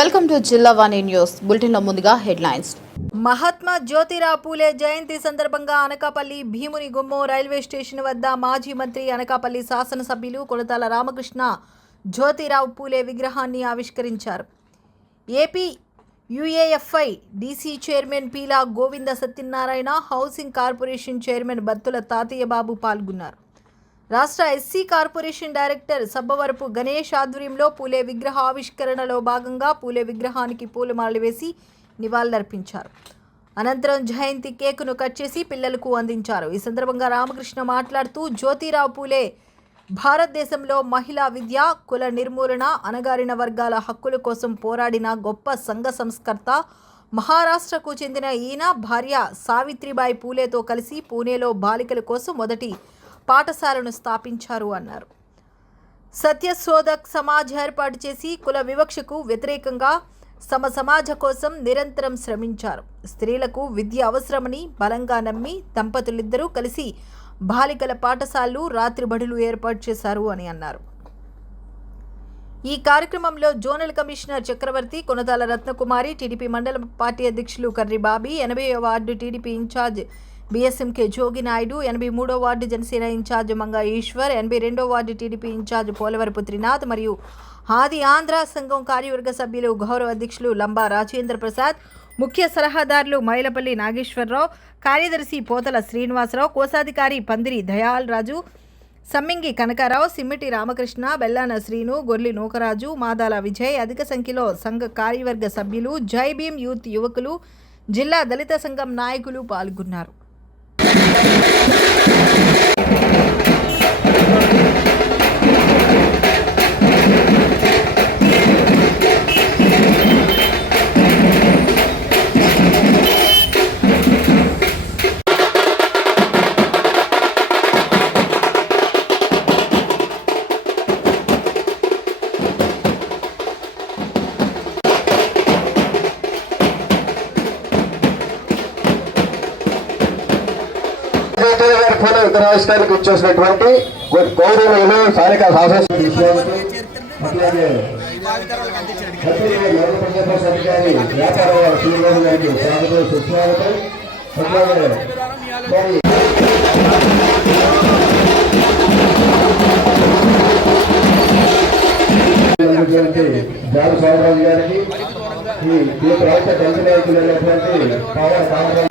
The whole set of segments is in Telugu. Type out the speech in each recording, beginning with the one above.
వెల్కమ్ టు జిల్లా వాణి న్యూస్ బులెటిన్ లో ముందుగా హెడ్లైన్స్. మహాత్మా జ్యోతిరావు పూలే జయంతి సందర్భంగా అనకాపల్లి భీముని గుమ్మం రైల్వే స్టేషన్ వద్ద మాజీ మంత్రి అనకాపల్లి శాసనసభ్యులు కొనతాల రామకృష్ణ జ్యోతిరావు పూలే విగ్రహాన్ని ఆవిష్కరించారు. AP UAFI DC chairman Peela Govinda Satyanarayana, housing corporation chairman Battula Tatayyababu పాల్గొన్నారు. రాష్ట్ర SC corporation director Sabbavarapu Ganesh ఆధ్వర్యంలో పూలే విగ్రహ ఆవిష్కరణలో భాగంగా పూలే విగ్రహానికి పూలమాలలు వేసి నివాళులర్పించారు. అనంతరం జయంతి కేకును కట్ చేసి పిల్లలకు అందించారు. ఈ సందర్భంగా రామకృష్ణ మాట్లాడుతూ జ్యోతిరావు పూలే భారతదేశంలో మహిళా విద్య, కుల నిర్మూలన, అణగారిన వర్గాల హక్కుల కోసం పోరాడిన గొప్ప సంఘ సంస్కర్త. మహారాష్ట్రకు చెందిన ఈయన భార్య సావిత్రిబాయి పూలేతో కలిసి పూణేలో బాలికల కోసం మొదటి పాఠశాలను స్థాపించారు అన్నారు. సత్యశోధక్ సమాజ్ ఏర్పాటు చేసి కుల వివక్షకు వ్యతిరేకంగా సమాజ కోసం నిరంతరం శ్రమించారు. స్త్రీలకు విద్య అవసరమని బలంగా నమ్మి దంపతులిద్దరూ కలిసి బాలికల పాఠశాలలు, రాత్రి బడులు ఏర్పాటు చేశారు అని అన్నారు. ఈ కార్యక్రమంలో zonal commissioner Chakravarthi, Konathala Ratnakumari, TDP mandal party అధ్యక్షులు కర్రి బాబీ, 80వ ward TDP incharge BSMK Jogi Naidu, 83వ వార్డు జనసేన ఇన్ఛార్జ్ మంగా ఈశ్వర్, 82వ ward TDP incharge Polavarapu Trinath మరియు ఆది ఆంధ్ర సంఘం కార్యవర్గ సభ్యులు, గౌరవ అధ్యక్షులు లంబా రాజేంద్ర ప్రసాద్, ముఖ్య సలహాదారులు మైలపల్లి నాగేశ్వరరావు, కార్యదర్శి పోతల శ్రీనివాసరావు, కోశాధికారి పందిరి దయాల్ రాజు, సమ్మింగి కనకారావు, సిమ్మిటి రామకృష్ణ, బెల్లాన శ్రీను, గొర్లి నూకరాజు, మాదాల విజయ్, అధిక సంఖ్యలో సంఘ కార్యవర్గ సభ్యులు, జై భీమ్ యూత్ యువకులు, జిల్లా దళిత సంఘం నాయకులు పాల్గొన్నారు. విగ్రహావిష్కారానికి వచ్చేసినటువంటి గౌరవనీయులు స్థానిక శాసనసభ్యులు, అట్లాగే అధికారి వ్యాపార శ్రీనివాస్ గారికి స్వాగతం, సుస్వాగతం. అట్లాగే జాలు స్వామిరాజు గారికి, ఈ రాష్ట్ర దళిత నాయకులు అయినటువంటి పవన్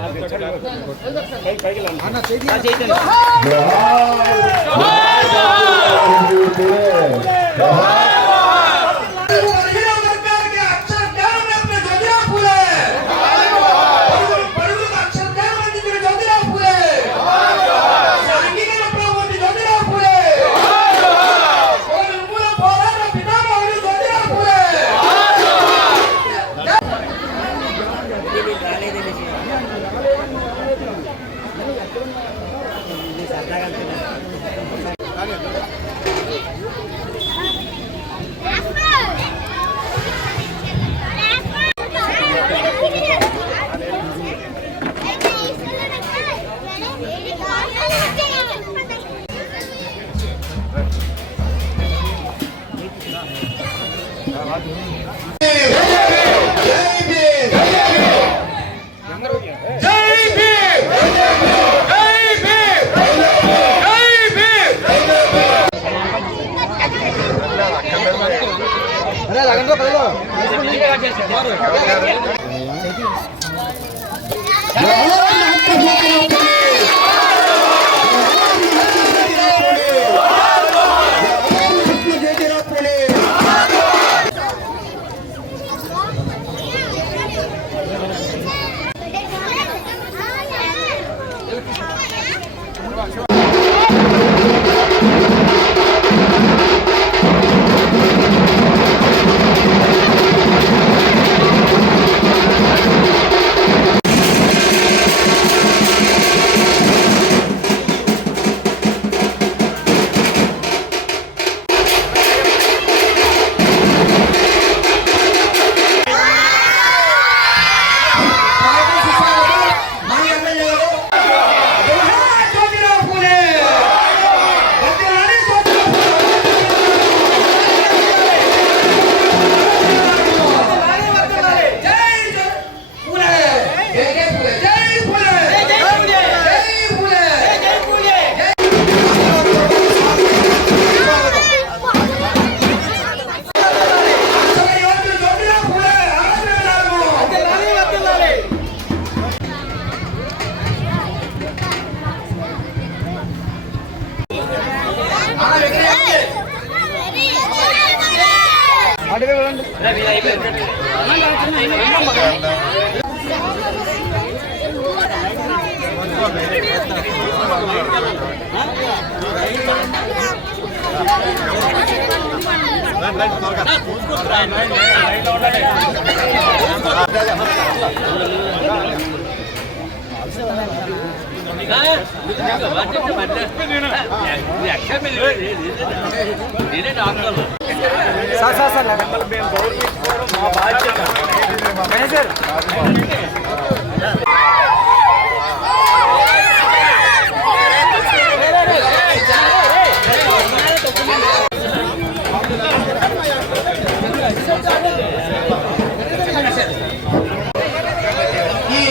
ఈ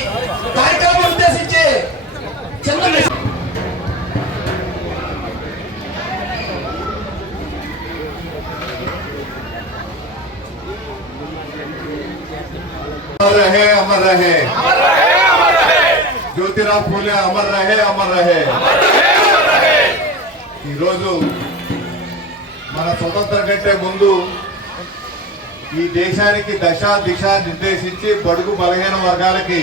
కార్యక్రమం ఉద్దేశించి చిన్న अमर रहे ज्योतिराव फूले अमर रहे ఈ రోజు మన స్వతంత్రం కంటే ముందు ఈ దేశానికి దశ దిశ నిర్దేశించి బడుగు బలహీన వర్గాలకి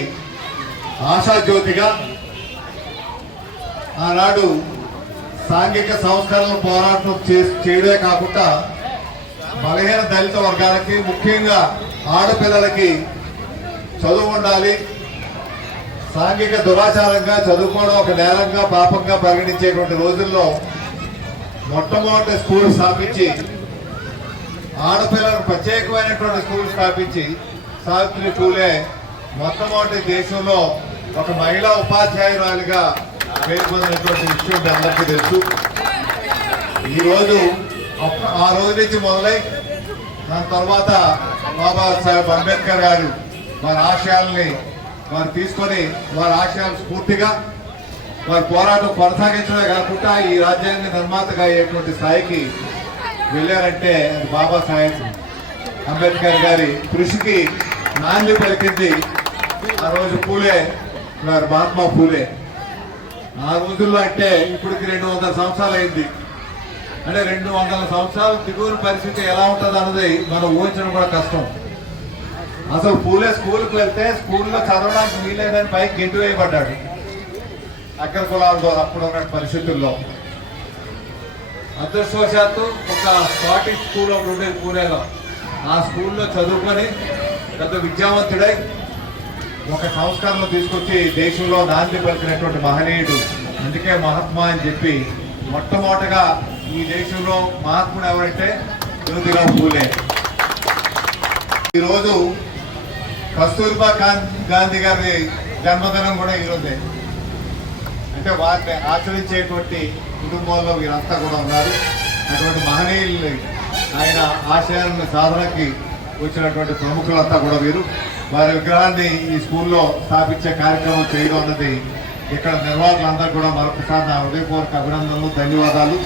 ఆశాజ్యోతిగా ఆనాడు సాంఘిక సంస్కరణల పోరాటం చేయడమే కాకుండా బలహీన దళిత వర్గాలకి ముఖ్యంగా ఆడపిల్లలకి చదువు ఉండాలి, సాంఘిక దురాచారంగా చదువుకోవడం ఒక నేరంగా పాపంగా పరిగణించేటువంటి రోజుల్లో మొట్టమొదటి స్కూల్ స్థాపించి ఆడపిల్లలకు ప్రత్యేకమైనటువంటి స్కూల్ స్థాపించి సావిత్రి పూలే మొట్టమొదటి దేశంలో ఒక మహిళా ఉపాధ్యాయురాలిగా పేర్కొన్నటువంటి విషయం మీ అందరికీ తెలుసు. ఈరోజు ఆ రోజు నుంచి మొదలై దాని తర్వాత బాబాసాహెబ్ అంబేద్కర్ గారు వారి ఆశయాల్ని వారు తీసుకొని వారి ఆశయాలు స్ఫూర్తిగా వారి పోరాటం కొనసాగించడమే కాకుండా ఈ రాజ్యాంగ నిర్మాతగా అయ్యేటువంటి స్థాయికి వెళ్ళారంటే అది బాబాసాహెబ్ అంబేద్కర్ గారి కృషికి నాంది పలికింది ఆ రోజు పూలే వారు మహాత్మా పూలే. ఆ రోజుల్లో అంటే ఇప్పటికి 200 సంవత్సరాలు అయింది. అంటే 200 సంవత్సరాలు దిగువన పరిస్థితి ఎలా ఉంటుంది అన్నది మనం ఊహించడం కూడా కష్టం. అసలు పూలే స్కూల్కి వెళ్తే స్కూల్లో చదవడానికి వీలేదని పైకి గెంటు వేయబడ్డాడు అగ్ర కులాలతో అప్పుడు ఉన్న పరిస్థితుల్లో. అదృష్టవశాత్తు ఒక స్కాటిష్ స్కూల్ ఒకటి ఉండేది పూణేలో. ఆ స్కూల్లో చదువుకొని పెద్ద విద్యావంతుడై ఒక సంస్కరణలు తీసుకొచ్చి దేశంలో నాంది పలికినటువంటి మహనీయుడు. అందుకే మహాత్మా అని చెప్పి మొట్టమొదటగా ఈ దేశంలో మహాత్ముడు ఎవరంటే జ్యోతిరావు పూలే. ఈరోజు కస్తూర్బా గాంధీ గారి జన్మదినం కూడా ఈరోజే. అంటే వారిని ఆచరించేటువంటి కుటుంబంలో వీరంతా కూడా ఉన్నారు. అటువంటి మహనీయుల్ని ఆయన ఆశయాలను సాధనకి వచ్చినటువంటి ప్రముఖులంతా కూడా వీరు. వారి విగ్రహాన్ని ఈ స్కూల్లో స్థాపించే కార్యక్రమం చేయడం అన్నది ఇక్కడ నిర్వాహకులందరూ కూడా మరొకసారి నా హృదయపూర్వక అభినందనలు, ధన్యవాదాలు.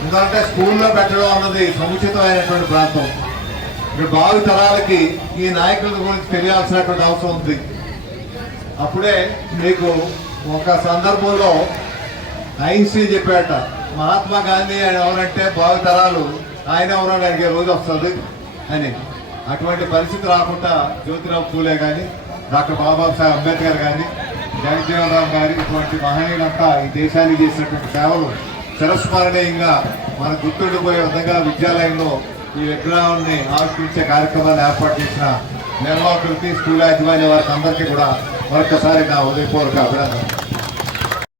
ఎందుకంటే స్కూల్లో పెట్టడం అన్నది సముచితమైనటువంటి ప్రాంతం. ఇక్కడ భావి తరాలకి ఈ నాయకుల గురించి తెలియాల్సినటువంటి అవసరం ఉంది. అప్పుడే మీకు ఒక సందర్భంలో ఐన్స్టీన్ చెప్పాట, మహాత్మా గాంధీ ఆయన ఎవరంటే భావి తరాలు ఆయన ఎవరో అడిగే రోజు వస్తుంది అని. అటువంటి పరిస్థితి రాకుండా జ్యోతిరావు పూలే కానీ, డాక్టర్ బాబాసాహెబ్ అంబేద్కర్ కానీ, జగజ్జీవన్ రామ్ గారి ఇటువంటి మహనీయులంతా ఈ దేశానికి చేసినటువంటి సేవలు చిరస్మరణీయంగా మనకు గుర్తుండిపోయే విధంగా విద్యాలయంలో ఈ విగ్రహాన్ని ఆవిష్కరించే కార్యక్రమాన్ని ఏర్పాటు చేసిన నిర్వాహకులకి, స్కూల్ యాజమాన్య వారికి అందరికీ కూడా మరొకసారి నా హృదయపూర్వక అభినందనలు.